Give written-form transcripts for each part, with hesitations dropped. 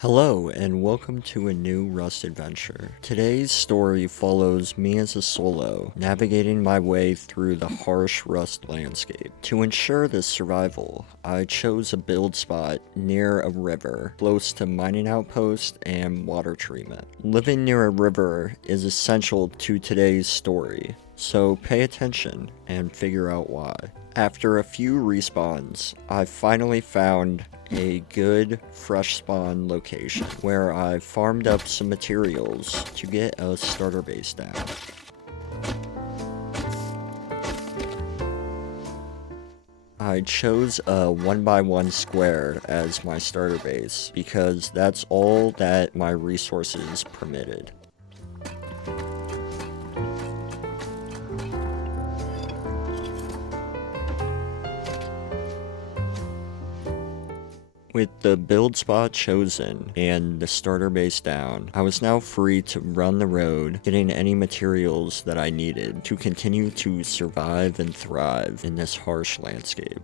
Hello, and welcome to a new Rust adventure. Today's story follows me as a solo, navigating my way through the harsh Rust landscape. To ensure this survival, I chose a build spot near a river, close to mining outposts and water treatment. Living near a river is essential to today's story, so pay attention and figure out why. After a few respawns, I finally found a good fresh spawn location where I farmed up some materials to get a starter base down. I chose a 1x1 square as my starter base because that's all that my resources permitted. With the build spot chosen and the starter base down, I was now free to run the road, getting any materials that I needed to continue to survive and thrive in this harsh landscape.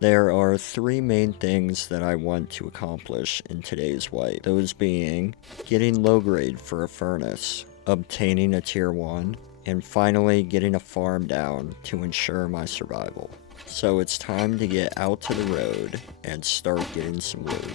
There are three main things that I want to accomplish in today's wipe, those being getting low grade for a furnace, obtaining a tier 1, and finally getting a farm down to ensure my survival. So it's time to get out to the road and start getting some loot.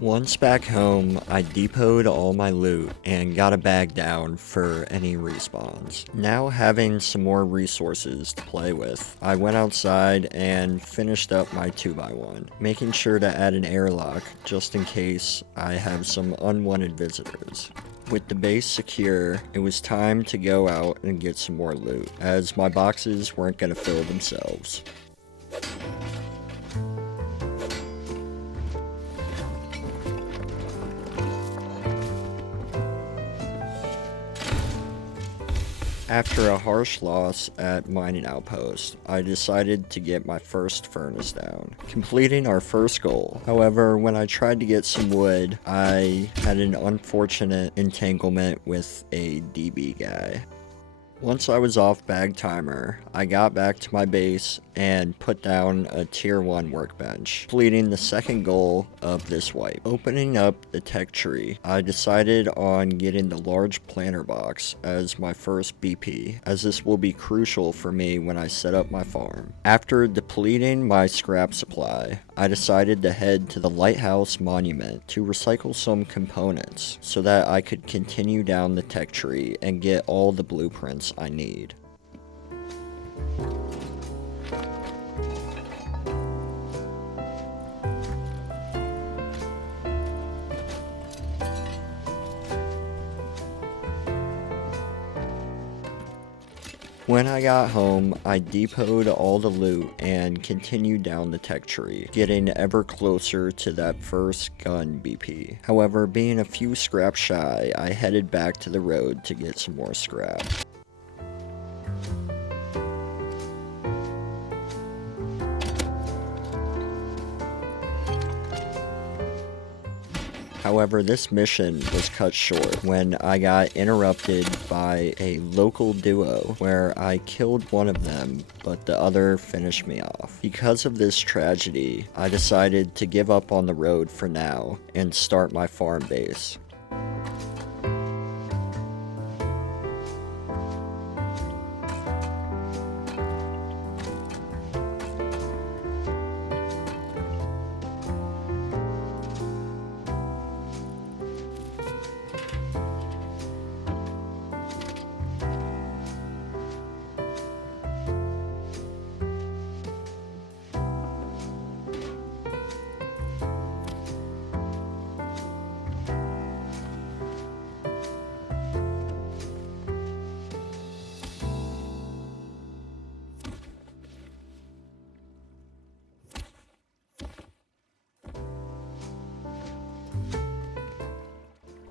Once back home, I depoted all my loot and got a bag down for any respawns. Now having some more resources to play with, I went outside and finished up my 2x1, making sure to add an airlock just in case I have some unwanted visitors. With the base secure, it was time to go out and get some more loot, as my boxes weren't going to fill themselves. After a harsh loss at Mining Outpost, I decided to get my first furnace down, completing our first goal. However, when I tried to get some wood, I had an unfortunate entanglement with a DB guy. Once I was off bag timer, I got back to my base and put down a tier 1 workbench, completing the second goal of this wipe. Opening up the tech tree, I decided on getting the large planter box as my first BP, as this will be crucial for me when I set up my farm. After depleting my scrap supply, I decided to head to the Lighthouse Monument to recycle some components so that I could continue down the tech tree and get all the blueprints I need. When I got home, I depoted all the loot and continued down the tech tree, getting ever closer to that first gun BP. However, being a few scraps shy, I headed back to the road to get some more scrap. However, this mission was cut short when I got interrupted by a local duo where I killed one of them, but the other finished me off. Because of this tragedy, I decided to give up on the road for now and start my farm base.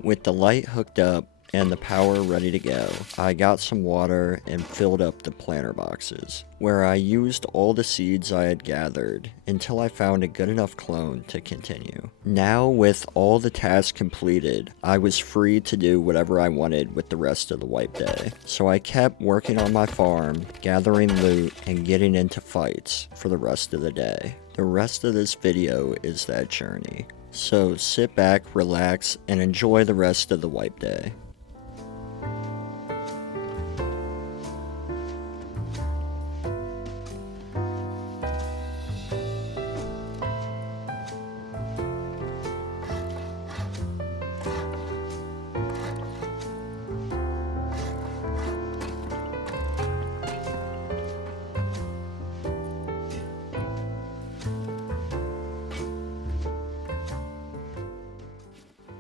With the light hooked up and the power ready to go, I got some water and filled up the planter boxes, where I used all the seeds I had gathered until I found a good enough clone to continue. Now, with all the tasks completed, I was free to do whatever I wanted with the rest of the wipe day. So I kept working on my farm, gathering loot, and getting into fights for the rest of the day. The rest of this video is that journey. So sit back, relax, and enjoy the rest of the wipe day.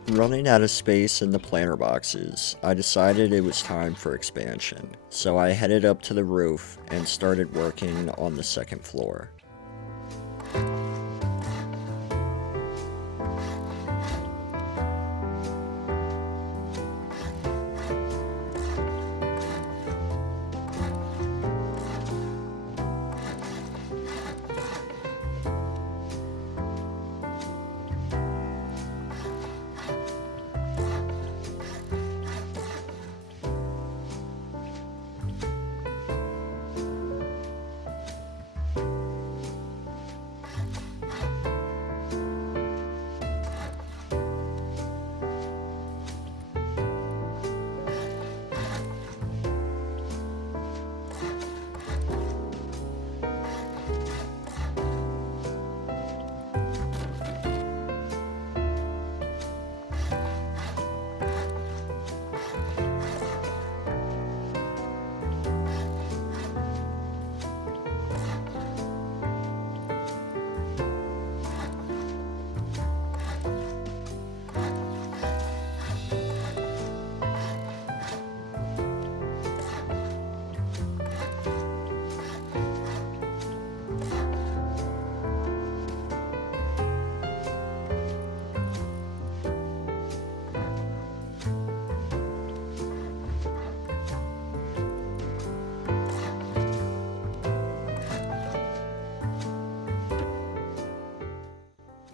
Running out of space in the planter boxes, I decided it was time for expansion, so I headed up to the roof and started working on the second floor.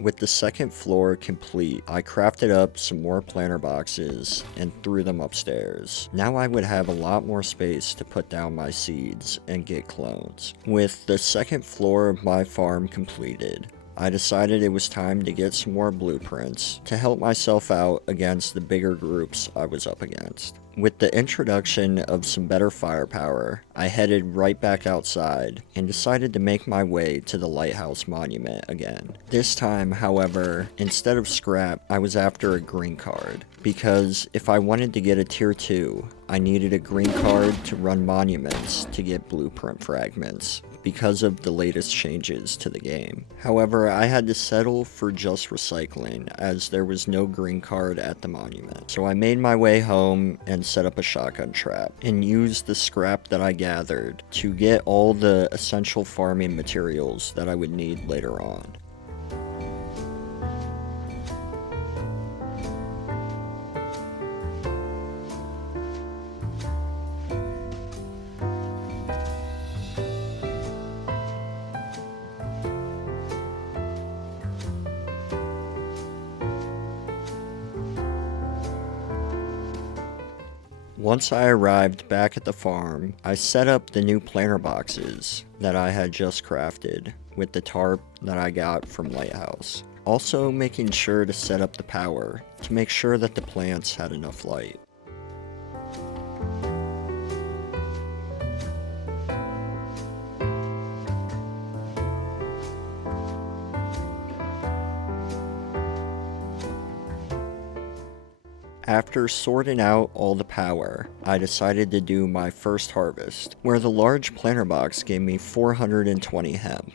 With the second floor complete, I crafted up some more planter boxes and threw them upstairs. Now I would have a lot more space to put down my seeds and get clones. With the second floor of my farm completed, I decided it was time to get some more blueprints to help myself out against the bigger groups I was up against. With the introduction of some better firepower, I headed right back outside and decided to make my way to the lighthouse monument again. This time, however, instead of scrap, I was after a green card, because if I wanted to get a tier 2, I needed a green card to run monuments to get blueprint fragments, because of the latest changes to the game. However, I had to settle for just recycling, as there was no green card at the monument. So I made my way home and set up a shotgun trap, and used the scrap that I gathered to get all the essential farming materials that I would need later on. Once I arrived back at the farm, I set up the new planter boxes that I had just crafted with the tarp that I got from Lighthouse. Also making sure to set up the power to make sure that the plants had enough light. After sorting out all the power, I decided to do my first harvest, where the large planter box gave me 420 hemp.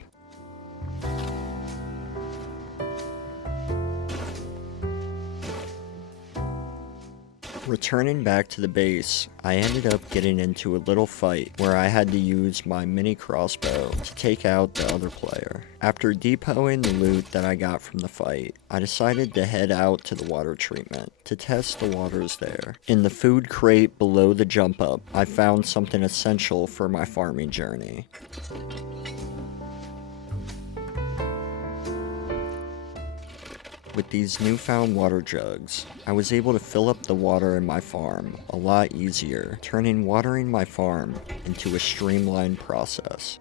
Returning back to the base, I ended up getting into a little fight where I had to use my mini crossbow to take out the other player. After depoting the loot that I got from the fight, I decided to head out to the water treatment to test the waters there. In the food crate below the jump up, I found something essential for my farming journey. With these newfound water jugs, I was able to fill up the water in my farm a lot easier, turning watering my farm into a streamlined process.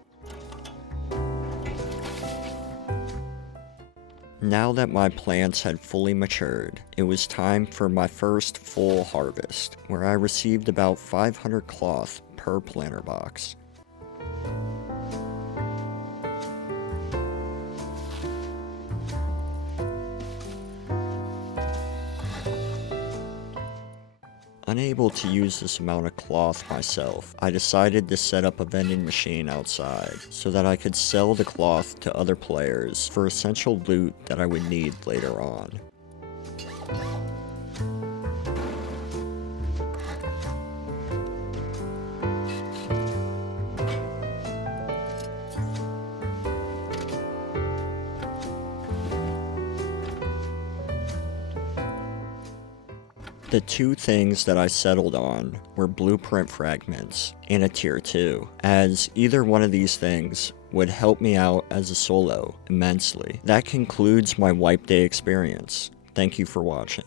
Now that my plants had fully matured, it was time for my first full harvest, where I received about 500 cloth per planter box. Unable to use this amount of cloth myself, I decided to set up a vending machine outside so that I could sell the cloth to other players for essential loot that I would need later on. The two things that I settled on were blueprint fragments and a tier 2, as either one of these things would help me out as a solo immensely. That concludes my wipe day experience. Thank you for watching.